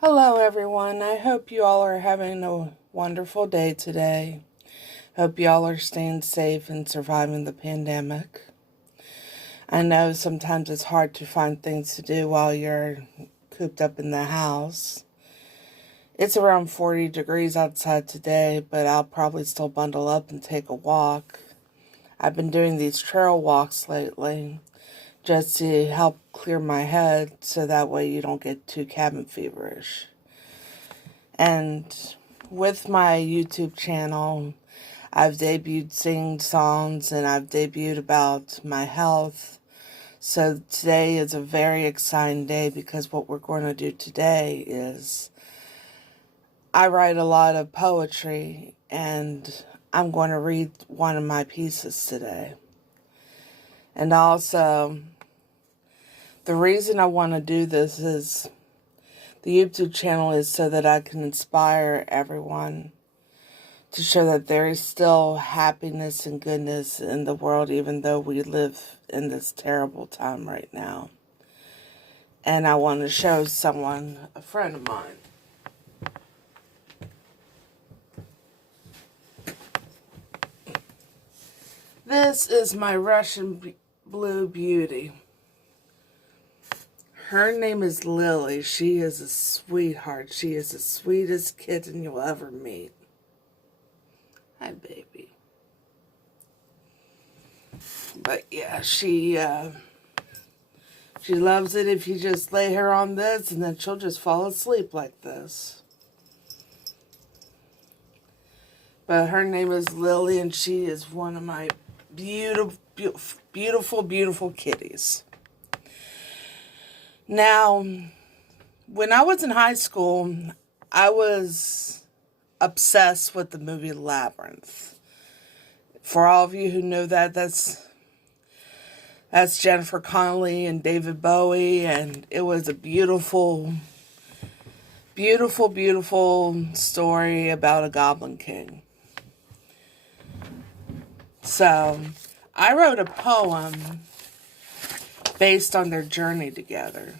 Hello, everyone. I hope you all are having a wonderful day today. Hope you all are staying safe and surviving the pandemic. I know sometimes it's hard to find things to do while you're cooped up in the house. It's around 40 degrees outside today, but I'll probably still bundle up and take a walk. I've been doing these trail walks lately just to help clear my head so that way you don't get too cabin feverish. And with my YouTube channel, I've debuted singing songs and I've debuted about my health. So today is a very exciting day because what we're going to do today is I write a lot of poetry and I'm going to read one of my pieces today. And also, the reason I want to do this is the YouTube channel is so that I can inspire everyone to show that there is still happiness and goodness in the world, even though we live in this terrible time right now. And I want to show someone, a friend of mine. This is my Russian blue beauty. Her name is Lily. She is a sweetheart. She is the sweetest kitten you'll ever meet. Hi, baby. But yeah, she loves it if you just lay her on this and then she'll just fall asleep like this. But her name is Lily and she is one of my beautiful kitties. Now, when I was in high school, I was obsessed with the movie Labyrinth. For all of you who know that, that's Jennifer Connelly and David Bowie, and it was a beautiful story about a Goblin King. So, I wrote a poem based on their journey together,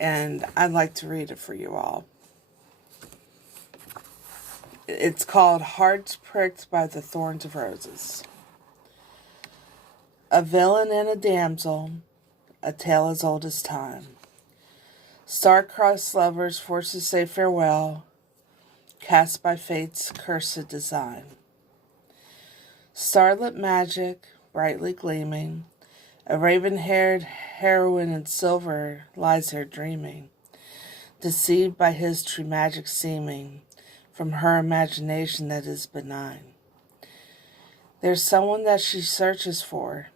and I'd like to read it for you all. It's called Hearts Pricked by the Thorns of Roses. A villain and a damsel, a tale as old as time. Star-crossed lovers forced to say farewell, cast by fate's cursed design. Starlit magic, brightly gleaming, a raven-haired heroine in silver lies there dreaming, deceived by his true magic seeming, from her imagination that is benign. There's someone that she searches for,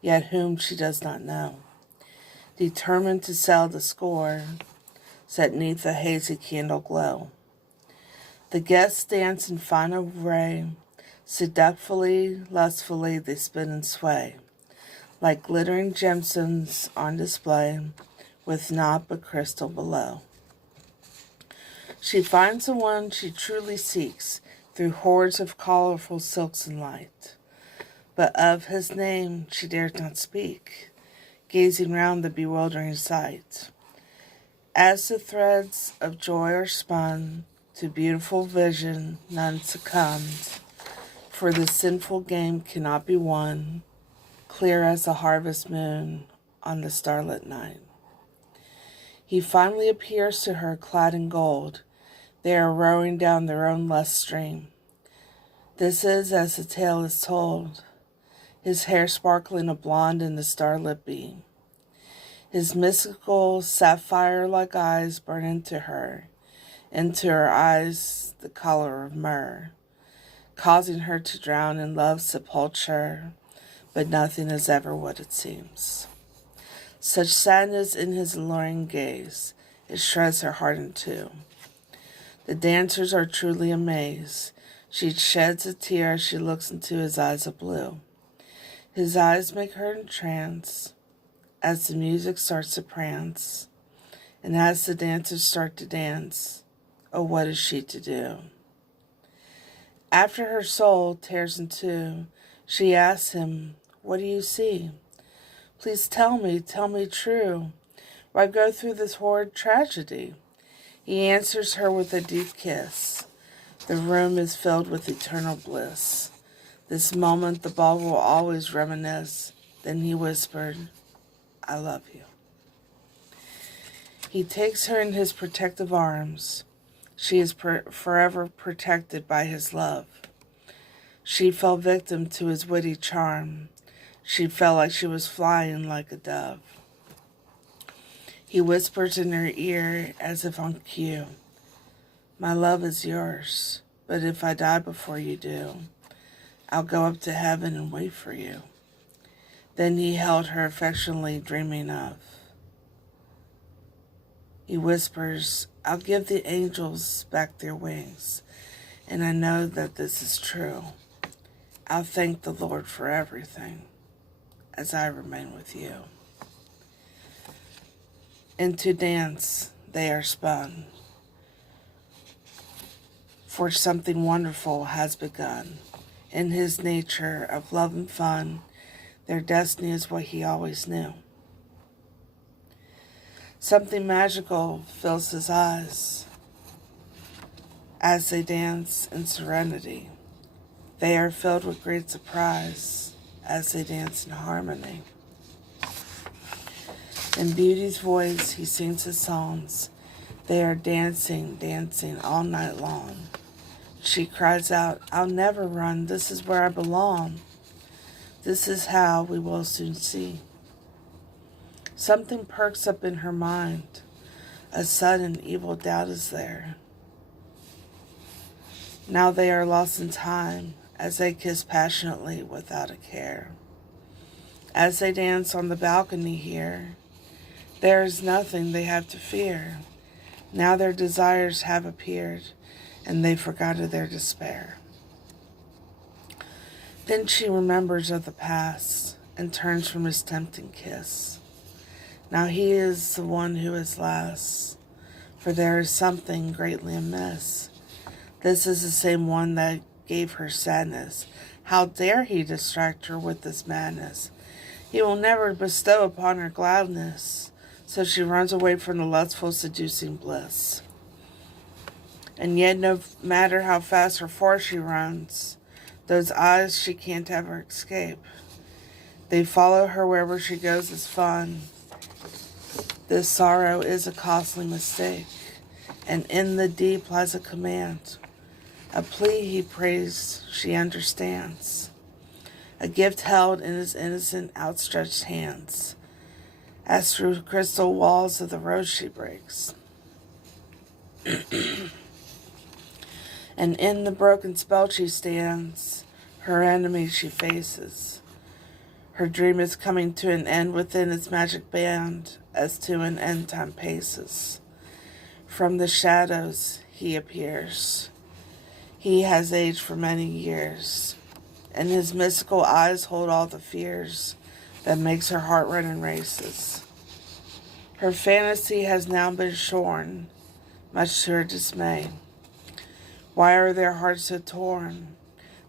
yet whom she does not know. Determined to sell the score, set 'neath a hazy candle glow. The guests dance in fine array, seductfully, lustfully they spin and sway, like glittering gemstones on display, with naught but crystal below. She finds the one she truly seeks through hordes of colorful silks and light. But of his name she dares not speak, gazing round the bewildering sight. As the threads of joy are spun, to beautiful vision none succumbs, for the sinful game cannot be won, clear as the harvest moon on the starlit night. He finally appears to her clad in gold. They are rowing down their own lust stream. This is as the tale is told, his hair sparkling a blonde in the starlit beam. His mystical sapphire-like eyes burn into her eyes the color of myrrh, causing her to drown in love's sepulchre, but nothing is ever what it seems. Such sadness in his alluring gaze, it shreds her heart in two. The dancers are truly amazed. She sheds a tear as she looks into his eyes of blue. His eyes make her entranced as the music starts to prance, and as the dancers start to dance, oh, what is she to do? After her soul tears in two, she asks him, what do you see? Please tell me true. Why go through this horrid tragedy? He answers her with a deep kiss. The room is filled with eternal bliss. This moment the ball will always reminisce. Then he whispered, I love you. He takes her in his protective arms. She is forever protected by his love. She fell victim to his witty charm. She felt like she was flying like a dove. He whispers in her ear as if on cue, my love is yours, but if I die before you do, I'll go up to heaven and wait for you. Then he held her affectionately, dreaming of. He whispers, I'll give the angels back their wings, and I know that this is true. I'll thank the Lord for everything as I remain with you. Into dance they are spun, for something wonderful has begun. In his nature of love and fun, their destiny is what he always knew. Something magical fills his eyes as they dance in serenity. They are filled with great surprise as they dance in harmony. In beauty's voice, he sings his songs. They are dancing, dancing all night long. She cries out, I'll never run. This is where I belong. This is how we will soon see. Something perks up in her mind. A sudden evil doubt is there. Now they are lost in time as they kiss passionately without a care. As they dance on the balcony here, there is nothing they have to fear. Now their desires have appeared, and they forgot of their despair. Then she remembers of the past and turns from his tempting kiss. Now he is the one who is last, for there is something greatly amiss. This is the same one that gave her sadness. How dare he distract her with this madness? He will never bestow upon her gladness. So she runs away from the lustful, seducing bliss. And yet no matter how fast or far she runs, those eyes she can't ever escape. They follow her wherever she goes as fun. This sorrow is a costly mistake, and in the deep lies a command. A plea he prays she understands. A gift held in his innocent outstretched hands. As through crystal walls of the rose she breaks. And in the broken spell she stands, her enemy she faces. Her dream is coming to an end within its magic band, as to an end time paces. From the shadows he appears. He has aged for many years, and his mystical eyes hold all the fears that makes her heart run in races. Her fantasy has now been shorn, much to her dismay. Why are their hearts so torn?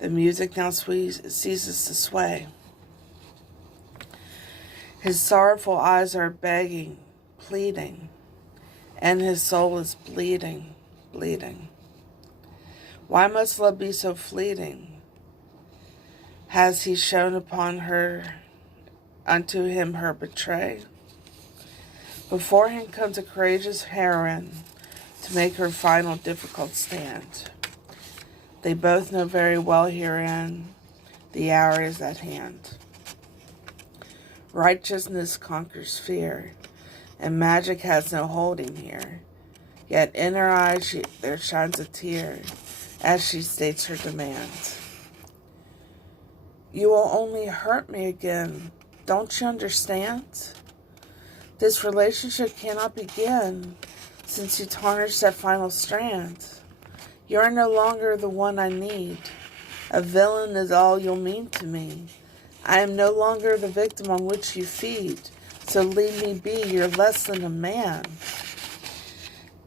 The music now ceases to sway. His sorrowful eyes are begging, pleading, and his soul is bleeding, bleeding. Why must love be so fleeting? Has he shown upon her, unto him her betray? Before him comes a courageous heroine to make her final difficult stand. They both know very well herein the hour is at hand. Righteousness conquers fear, and magic has no holding here. Yet in her eyes there shines a tear as she states her demand. You will only hurt me again, don't you understand? This relationship cannot begin since you tarnished that final strand. You are no longer the one I need. A villain is all you'll mean to me. I am no longer the victim on which you feed, so leave me be, you're less than a man.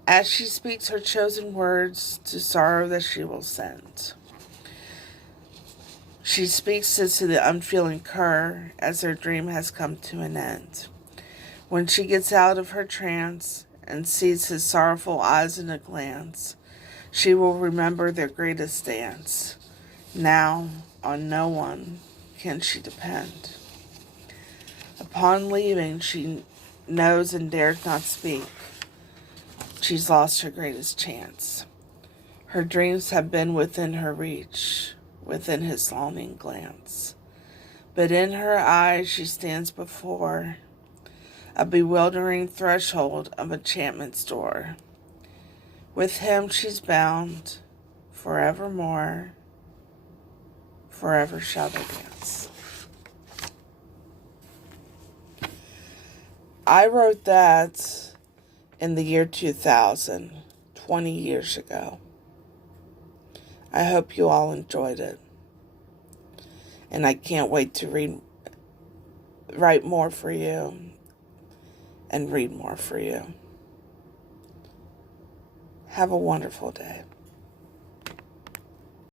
As she speaks her chosen words to sorrow that she will send. She speaks this to the unfeeling cur as her dream has come to an end. When she gets out of her trance and sees his sorrowful eyes in a glance. She will remember their greatest dance. Now on no one can she depend. Upon leaving, she knows and dares not speak. She's lost her greatest chance. Her dreams have been within her reach, within his longing glance. But in her eyes she stands before a bewildering threshold of enchantment's door. With him she's bound forevermore, forever shall they dance. I wrote that in the year 2000, 20 years ago. I hope you all enjoyed it. And I can't wait to write more for you and read more for you. Have a wonderful day.